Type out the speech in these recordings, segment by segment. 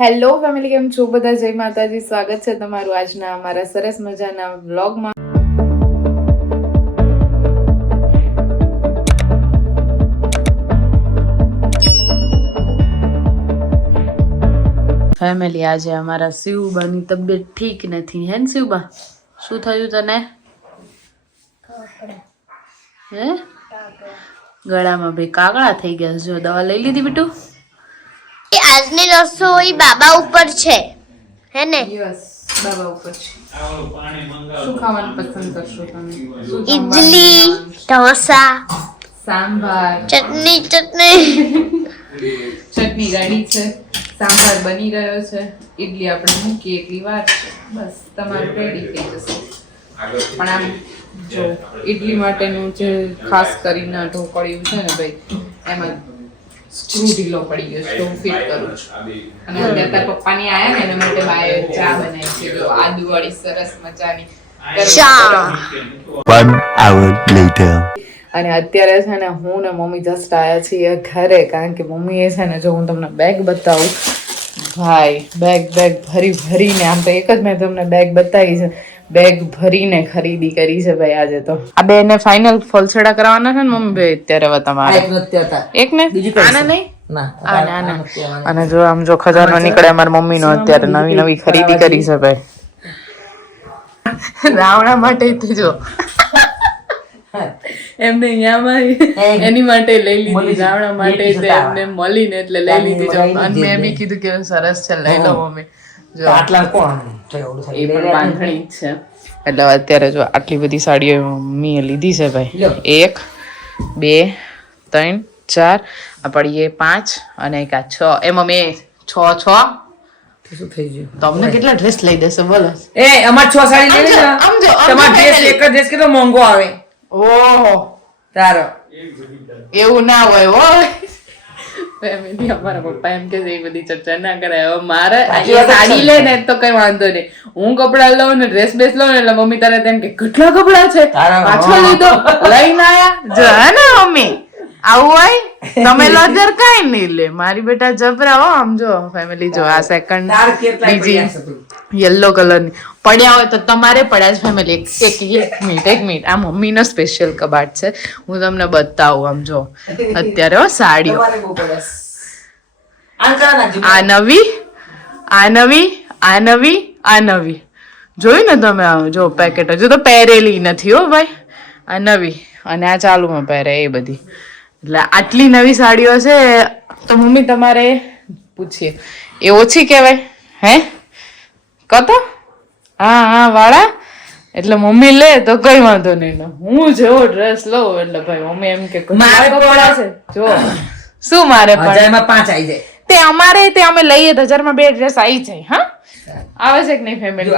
Hello family, કેમ છો બધા? જય માતાજી. સ્વાગત છે તમારું આજના અમારા સરસ મજાના વ્લોગમાં. ફેમિલી, આજે અમારા શિવબાની તબિયત ઠીક નથી. હે ને શિવબા, શું થયું તને? હે ગળામાં ભાઈ કાગડા થઈ ગયા. જો દવા લઈ લીધી બેટું? આજની રસોઈ બાબા ઉપર છે, હે ને? યસ, બાબા ઉપર છે. શું ખાવાનું પસંદ કરશો તમે? ઇડલી, ઢોસા, સાંભાર, ચટણી ચટણી રેડી છે, સાંભાર બની રહ્યો છે, ઇડલી આપણે મૂકીએ એટલી વાર છે, બસ તમારું રેડી થઈ જશે. પણ આમ જો ઇડલી માટેનું જે ખાસ કરીને ઢોકળિયું છે ને ભાઈ, એમાં સ્ક્રૂ ઢીલો પડી ગયો, સ્ટોવ ફિટ કરું છું. અને અત્યારે તાર પપ્પાની આયા ને એના માટે બાએ ચા બનાવી છે, જો આદુવાળી સરસ મજાની ચા. 1 hour later. અને અત્યારે છે ને હું ને મમ્મી જસ્ટ આવ્યા છીએ ઘરે, કારણ કે મમ્મી એ છે ને, જો હું તમને બેગ બતાવું ભાઈ, બેગ ભરીને, આમ તો એક જ મેં તમને બેગ બતાવી છે, બેગ ભરીને ખરીદી કરી છે ભાઈ આજે તો. આ બે ને ફાઇનલ ફોલછડા કરવાના છે ને મમ્મી ભાઈ અત્યારે. હવે તમારે એક ને આના નહીં ના. અને જો આમ જો ખજાનો નીકળે અમારી મમ્મી નો, અત્યારે નવી ખરીદી કરી છે ભાઈ રાવણા માટે. જો એમને અહીંયામાં એની માટે લઈ લીધી, રાવણા માટે એમને મળીને એટલે લઈ લીધી. જો અને મેં બી કીધું કે સરસ છે, લઈ લો મમ્મી. જો આટલા કોણ એ પણ બાંધણી જ છે, એટલે અત્યારે જો આટલી બધી સાડીઓ મમ્મીએ લીધી છે ભાઈ. 1 2 3 4 આ પડીએ 5 અને એક આ 6. એમાં મેં 6 શું થઈ ગયું? તમને કેટલા ડ્રેસ લઈ દેશે બોલો? અમાર 6 સાડી લઈ લે. તમાર ડ્રેસ એક જ ડ્રેસ કેટલો મોંઘો આવે? ઓહો, તારો એવું ના હોય હો ફેમિલી. અમારા પપ્પા એમ કે એ બધી ચર્ચા ના કરાય. હવે મારે સાડી લે ને તો કઈ વાંધો નહીં, હું કપડા લઉં ને ડ્રેસ બેસ લઉં ને એટલે મમ્મી તારે તેમ કે કેટલા કપડા છે, પાછો લીધો લઈને આયા. જો હે ને મમ્મી, આવું હોય તમે લજર કઈ નહીં લે. મારી બેટા જબરા હો. આમ જો ફેમિલી, જો આ સેકન્ડ બીજી યલો કલરની પડ્યા હોય તો તમારે પડ્યા જ ફેમિલી. એક મિનિટ, આ મમ્મીનો સ્પેશિયલ કબાટ છે, હું તમને બતાવું. આમ જો અત્યારે હો સાડીઓ, આ નવી જોયું ને તમે? જો પેકેટ હજુ તો પહેરેલી નથી હો ભાઈ. આ નવી અને આ ચાલુમાં પહેરે એ બધી. એટલે આટલી નવી સાડીઓ છે તો મમ્મી તમારે પૂછીએ એ ઓછી કહેવાય હે? કતો હા વાળા. એટલે મમ્મી લે તો કઈ વાંધો નહીં, હું જેવો ડ્રેસ લઉં એટલે ભાઈ મમ્મી એમ કે મારે કપડા છે. જો શું મારે 1000 માં 5 આવી જાય તે અમારે તે અમે લઈએ તો 1000 માં 2 ડ્રેસ આવી જાય. હા આવે છે કે નહીં ફેમિલી?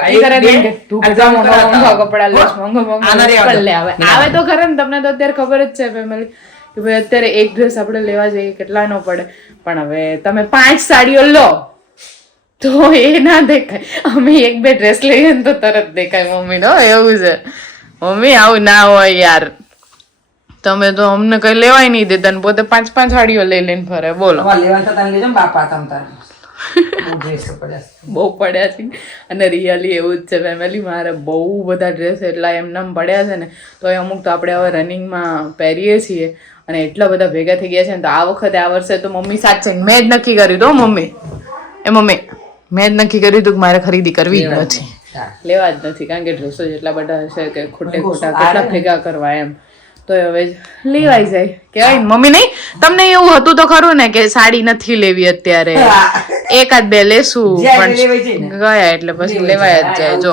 તું બધા મોંઘા કપડા લેશ, મોંઘા લે આવે તો ખરા ને. તમને તો અત્યારે ખબર જ છે ફેમિલી કે ભાઈ અત્યારે એક ડ્રેસ આપણે લેવા જઈએ કેટલા નો પડે. પણ હવે તમે 5 સાડીઓ લો તો એ ના દેખાય. અમે 1-2 ડ્રેસ લઈએ ને તો તરત દેખાય મમ્મી નો. એવું છે મમ્મી, આવું ના હોય યાર. તમે તો અમને કઈ લેવાય નહીં દેતા ને પોતે 5 સાડીઓ લઈને ફરે. બોલો બહુ પડ્યા છે. અને રિયલી એવું જ છે ફેમિલી, મારે બહુ બધા ડ્રેસ એટલા એમનેમ પડ્યા છે ને, તો એ અમુક તો આપણે હવે રનિંગમાં પહેરીએ છીએ અને એટલા બધા ભેગા થઈ ગયા છે ને. તો આ વર્ષે તો મમ્મી સાચે મેં જ નક્કી કર્યું હતું મમ્મી, મેં જ નક્કી કર્યું હતું કે મારે ખરીદી કરવી જ નથી, લેવા જ નથી. કારણ કે ડ્રેસો જેટલા બધા છે કે ખોટા કેટલા ભેગા કરવા એમ. તો હવે લેવાઈ જાય કેવાય મમ્મી. નહીં તમને એવું હતું તો ખરું ને કે સાડી નથી લેવી અત્યારે, 1-2 લેશું, પણ ગયા એટલે પછી લેવાય જ જાય. જો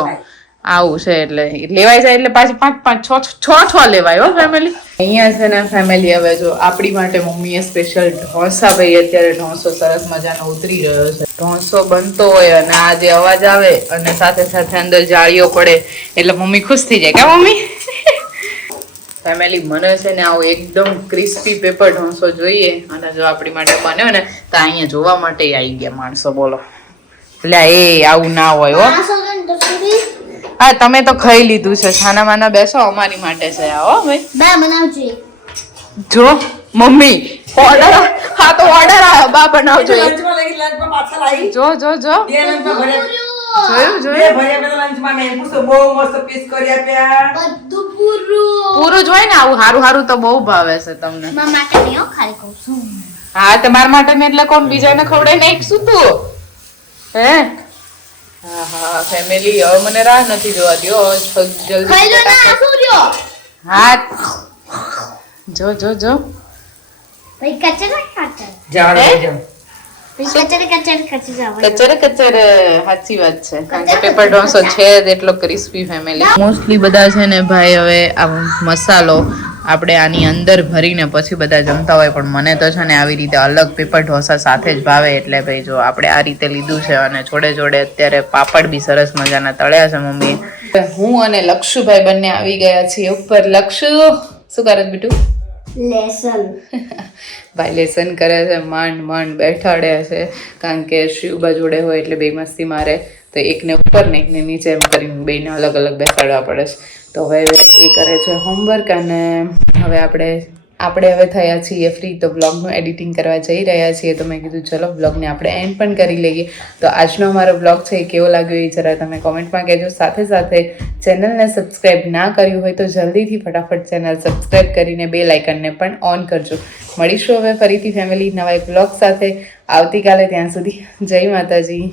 આવું છે એટલે લેવાય જાય એટલે પાછી 5-6 લેવાય હો ફેમિલી. અહીંયા છે ને ફેમિલી, હવે જો આપણી માટે મમ્મીએ સ્પેશિયલ ઢોસા, ભાઈ અત્યારે ઢોસો સરસ મજાનો ઉતરી રહ્યો છે. ઢોસો બનતો હોય અને આ જે અવાજ આવે અને સાથે સાથે અંદર જાળીઓ પડે એટલે મમ્મી ખુશ થઈ જાય. કે મમ્મી ફેમિલી મને છે ને આવો એકદમ ક્રિસ્પી પેપર ઢોસો જોઈએ. અને જો આપણી માટે બન્યો ને તો અહીંયા જોવા માટે આવી ગયા માણસો. બોલો એટલે એ આવું ના હોય હો. હા તમે તો ખાઈ લીધું છે, છાના માના બેસો, અમારી માટે છે. હો ભાઈ જો મમ્મી ઓર્ડર હા તો ઓર્ડર આવ્યો બા બનાવજો લંચમાં લઈ લંચમાં પાછળ આવી જો જો જો બે લંચમાં ભર્યા જોયું બે ભર્યા પેલા લંચમાં મેં પૂછો બહુ મસ્ત પીસ કરી આપ્યા બધું પૂરું પૂરું જ હોય ને આવું હારું હારું તો બહુ ભાવે છે તમને મારા માટે નહીં હો, ખાલી કહું છું. હા તમારા માટે ને એટલે કોણ બીજાને ખવડાવી નાખશું તું હે હા હા ફેમિલી હવે મને રાહ નથી જોવા દો જલ્દી ખાઈ લો ના, આ શું રહ્યો? હા જો જો જો ભાઈ કચરા કાચર. જાડો હે? લઈ જાઓ. કચરે કચરે સાચી વાત છે કારણ કે પેપર ઢોસો છે જ એટલો ક્રિસ્પી ફેમિલી મોસ્ટલી બધા છે ને ભાઈ હવે આ મસાલો આપણે આની અંદર ભરીને પછી બધા જમતા હોય પણ મને તો છે ને આવી રીતે અલગ પેપર ઢોસા સાથે જ ભાવે એટલે ભાઈ જો આપણે આ રીતે લીધું છે અને જોડે જોડે અત્યારે પાપડ બી સરસ મજાના તળ્યા છે મમ્મીએ હું અને લક્ષુભાઈ બંને આવી ગયા છીએ ઉપર લક્ષુ શું કરે છે બીટુ લેસન. ભાઈ લેસન કરે છે માંડ માંડ બેઠાડે છે કારણ કે શિવબા જોડે હોય એટલે બે મસ્તી મારે તો એકને ઉપર ને એકને નીચે એમ કરીને બેને અલગ અલગ બેસાડવા પડે છે તો હવે એ કરે છે હોમવર્ક અને હવે આપણે હવે થયા છીએ ફ્રી તો બ્લોગનું એડિટિંગ કરવા જઈ રહ્યા છીએ તો મેં કીધું ચલો બ્લોગને આપણે એન્ડ પણ કરી લઈએ તો આજનો અમારો બ્લોગ છે એ કેવો લાગ્યો એ જરા તમે કોમેન્ટમાં કહેજો સાથે સાથે ચેનલને સબસ્ક્રાઈબ ના કર્યું હોય તો જલ્દીથી ફટાફટ ચેનલ સબસ્ક્રાઈબ કરીને બેલ આઇકનને પણ ઓન કરજો મળીશું હવે ફરીથી ફેમિલી નવા એક બ્લોગ સાથે આવતીકાલે ત્યાં સુધી જય માતાજી.